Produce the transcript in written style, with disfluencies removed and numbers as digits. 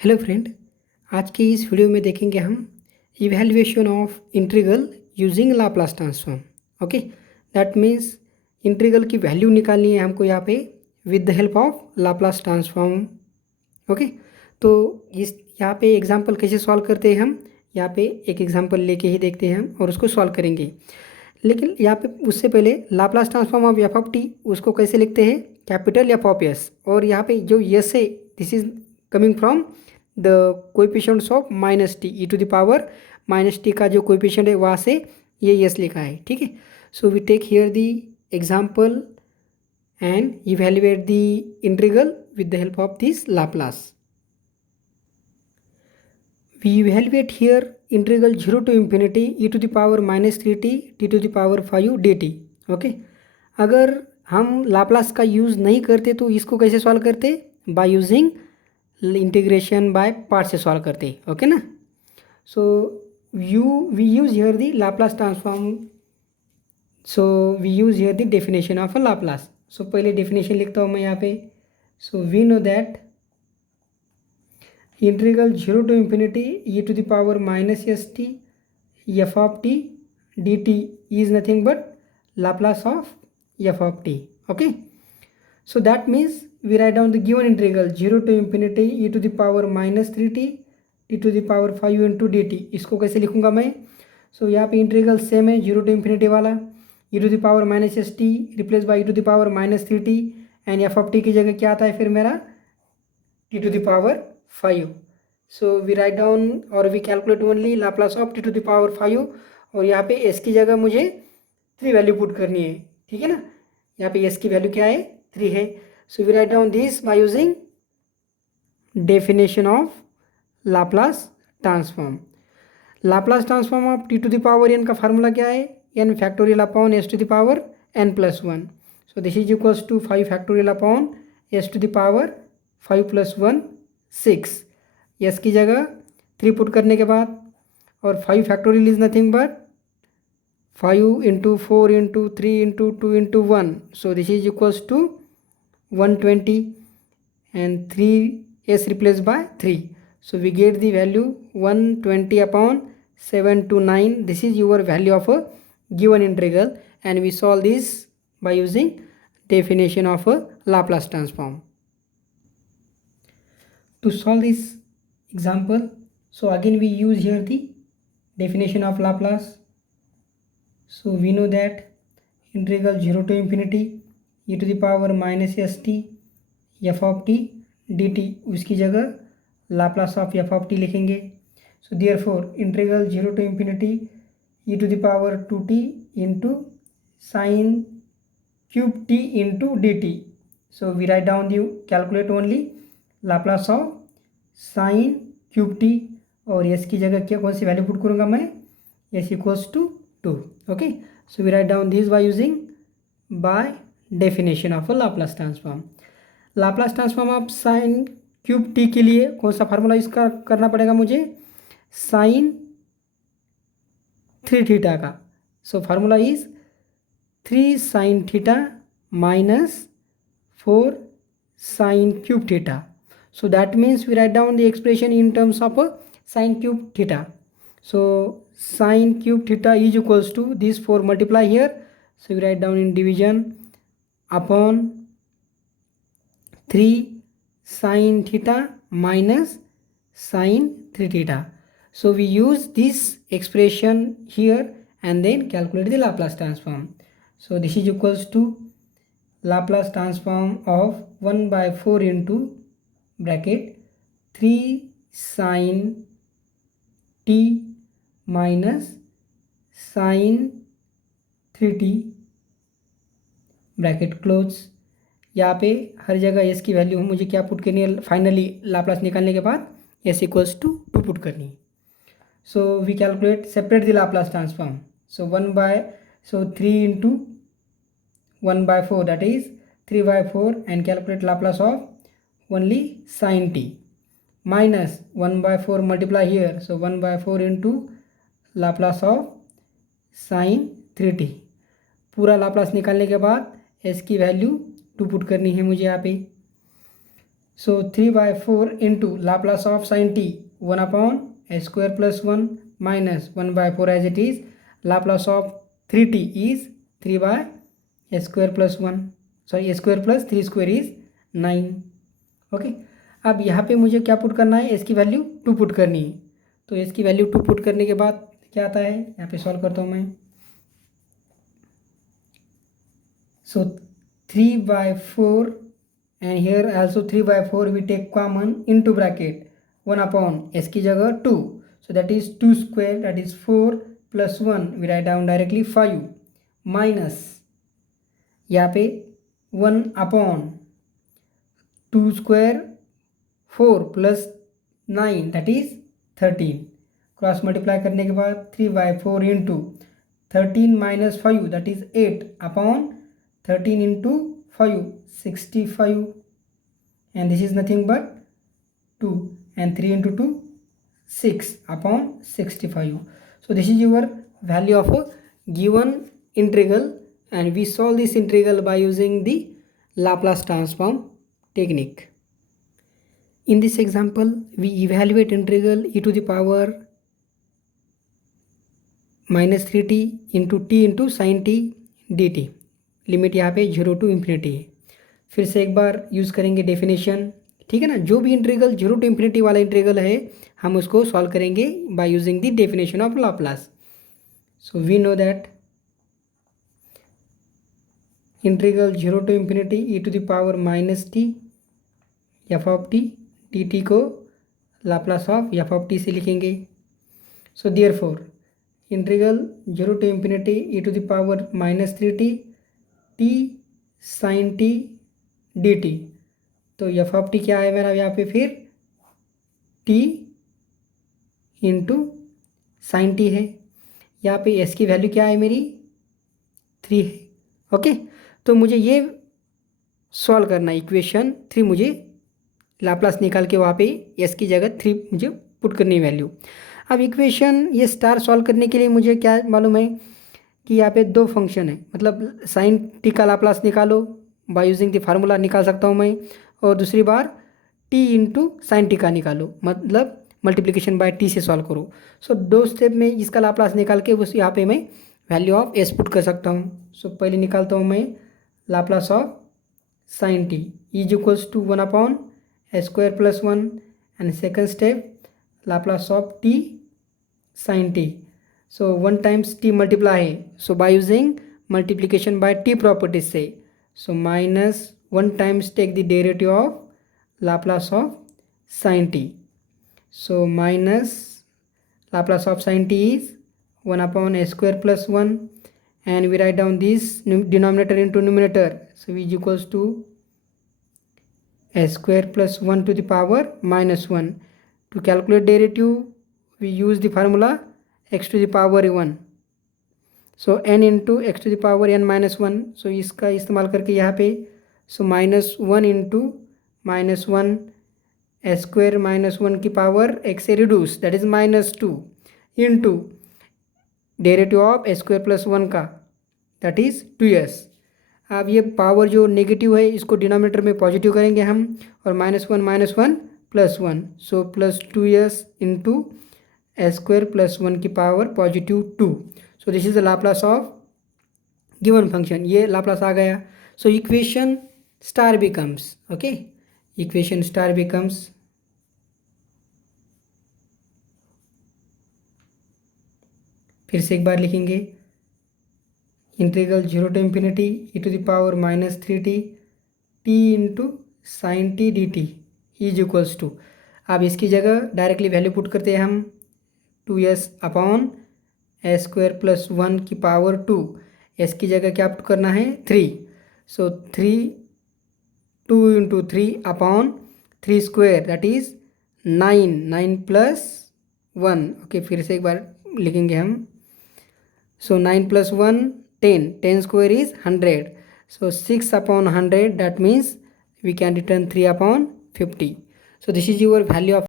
Hello friend, आज की इस वीडियो में देखेंगे हम evaluation of integral using Laplace transform. Okay, that means integral की वैल्यू निकालनी है हमको यहाँ पे with the help of Laplace transform. Okay, तो इस यहाँ पे एग्जांपल कैसे सॉल्व करते हैं हम यहाँ पे एक एग्जांपल लेके ही देखते हैं हम और उसको सॉल्व करेंगे। लेकिन यहाँ पे उससे पहले Laplace transform of F of T उसको कैसे लिखते हैं, कैपिटल एफ ऑफ एस। और यहाँ पे जो यस है this is coming from the coefficients of minus t e to the power minus t का जो कोएफिशिएंट है वहाँ से ये यस लिखा है। ठीक है, so we take here the example and evaluate the integral with the help of this Laplace. We evaluate here integral 0 to infinity e to the power minus 3t t to the power 5 dt। Okay, अगर हम Laplace का use नहीं करते तो इसको कैसे solve करते, by using integration by part से सॉल्व करते। ओके ना, so we use here the Laplace transform. So we use here the definition of a Laplace. सो पहले डेफिनेशन लिखता हूँ मैं यहाँ पे। So we know that integral 0 to infinity e to the power minus st f of t dt is nothing but Laplace of f of t. Okay, so that means we write down the given integral 0 to infinity e to the power minus 3t t to the power 5 into dt। इसको कैसे लिखूंगा मैं, सो यहाँ पे integral same है 0 to infinity वाला, e to the power minus st replace by e to the power minus 3t and f of t की जगह क्या आता है फिर मेरा t to the power 5। So we write down और we calculate only Laplace of t to the power 5 और यहाँ पे s की जगह मुझे 3 वैल्यू पुट करनी है। ठीक है ना, यहाँ पे s की वैल्यू क्या है 3 है। So we write down this by using definition of Laplace transform. Laplace transform of t to the power n का फार्मूला क्या है, n factorial upon s to the power n plus 1। So this is equals to 5 factorial upon s to the power 5 plus 1 6। S की जगह 3 put करने के बाद और 5 factorial is nothing but 5 into 4 into 3 into 2 into 1। So this is equals to 120 and 3 s replace by 3। So we get the value 120 upon 7 to 9। This is your value of a given integral and we solve this by using definition of a Laplace transform. To solve this example, so again we use here the definition of Laplace. So we know that integral 0 to infinity e to the power minus st f of t dt उसकी जगह Laplace of f of t लिखेंगे। So therefore integral 0 to infinity e to the power 2t into sin cube t into dt। So we write down the calculate only Laplace of sine cube t और s की जगह क्या कौन सी value put करूँगा मैं, s equals to 2। Okay, so we write down this by using by definition of a Laplace transform. Laplace transform of sine cube t के लिए कौन सा फार्मूला इसका करना पड़ेगा मुझे, साइन 3 थीटा का। So formula is 3 sine theta minus 4 sine cube theta. So that means we write down the expression in terms of a sine cube theta. So sine cube theta is equals to this 4 multiply here. So we write down in division upon 3 sine theta minus sine 3 theta. So we use this expression here and then calculate the Laplace transform. So this is equals to Laplace transform of 1 by 4 into bracket 3 sine t minus sine 3t bracket close. यहाँ पे हर जगह S की value मुझे क्या put करनी है, finally Laplace निकालने के बाद एस इक्वल्स टू 2 पुट करनी है। So we calculate separate the Laplace transform. So 3 into 1 by 4 that is 3 by 4 and calculate Laplace of only sin t minus 1 by 4 multiply here, so 1 by 4 into Laplace of sin 3t। पूरा Laplace निकालने के बाद s की value 2 put करनी है मुझे यहाँ पे। So 3/4 into Laplace of sin t, 1 upon s square plus 1 minus 1/4 as it is. Laplace of 3t is 3 by s square plus 1, sorry s square plus 3 square is 9. Okay, अब यहाँ पे मुझे क्या पुट करना है, s की value 2 put करनी है. तो s की वैल्यू 2 पुट करने के बाद क्या आता है, यहाँ पे सॉल्व करता हूँ मैं. So 3/4 and here also 3/4 we take common into bracket 1 upon s की जगह 2, so that is 2 square, that is 4 plus 1 we write down directly 5 minus यहाँ पे 1 upon 2 square 4 plus 9 that is 13. Cross multiply करने के बाद 3/4 into 13 minus 5 that is 8 upon 13 into 5, 65, and this is nothing but 2, and 3 into 2, 6 upon 65. So this is your value of a given integral, and we solve this integral by using the Laplace transform technique. In this example, we evaluate integral e to the power minus 3t into t into sin t dt. Limit यहाँ पे 0 to infinity है. फिर से एक बार use करेंगे definition, ठीक है ना. जो भी इंटीग्रल 0 to infinity वाला इंटीग्रल है हम उसको सॉल्व करेंगे by using the definition of Laplace. So we know that integral 0 to infinity e to the power minus t f of t dt को Laplace of f of t से लिखेंगे. So therefore integral 0 to infinity e to the power minus 3t t sin t dt. तो F of T क्या है मेरा यहाँ पे, फिर t इंटू साइन टी है. यहाँ पे s की वैल्यू क्या है मेरी 3 है. ओके, तो मुझे ये सॉल्व करना है. इक्वेशन 3 मुझे लाप्लास निकाल के वहाँ पे s की जगह 3 मुझे पुट करनी है वैल्यू. अब इक्वेशन ये स्टार सॉल्व करने के लिए मुझे क्या मालूम है कि यहाँ पे 2 फंक्शन है, मतलब साइन टी का लाप्लास निकालो बाय यूजिंग द फार्मूला निकाल सकता हूँ मैं, और दूसरी बार टी इंटू साइन टी का निकालो, मतलब मल्टीप्लिकेशन बाय टी से सॉल्व करो. सो 2 स्टेप में इसका लाप्लास निकाल के उस यहाँ पे मैं वैल्यू ऑफ एस पुट कर सकता हूँ. सो पहले निकालता हूँ मैं Laplace of sine t is equals to 1 upon s square plus 1, and second step Laplace of t sine t. So 1 times t multiply है, so by using multiplication by t properties say, so minus 1 times take the derivative of Laplace of sin t. So minus Laplace of sin t is 1 upon s square plus 1, and we write down this denominator into numerator, so is equals to s square plus 1 to the power minus 1. To calculate derivative we use the formula x to the power 1, so n into x to the power n minus 1. सो इसका इस्तेमाल करके यहाँ पे so minus 1 into minus 1 S square minus 1 की power x से reduce, that is minus 2 into derivative of S square plus 1 का, that is 2s. अब ये पावर जो नेगेटिव है इसको डिनोमिनेटर में पॉजिटिव करेंगे हम, और minus 1 plus 1, so plus 2s into S square plus 1 की power positive 2. So this is the Laplace of given function. ये लाप्लास आ गया. So equation star becomes, okay, equation star becomes फिर से एक बार लिखेंगे integral 0 to infinity e to the power minus 3t t into sine t d t is equals to. अब इसकी जगह directly value put करते हैं हम 2s upon s square plus 1 की पावर 2. एस की जगह क्या पुट करना है 3, सो 2 into 3 upon 3 square, that is 9 plus 1. Okay, फिर से एक बार लिखेंगे हम. सो 9 plus 1 10 square is 100, so 6 upon 100, that means we can return 3 upon 50. So this is your value of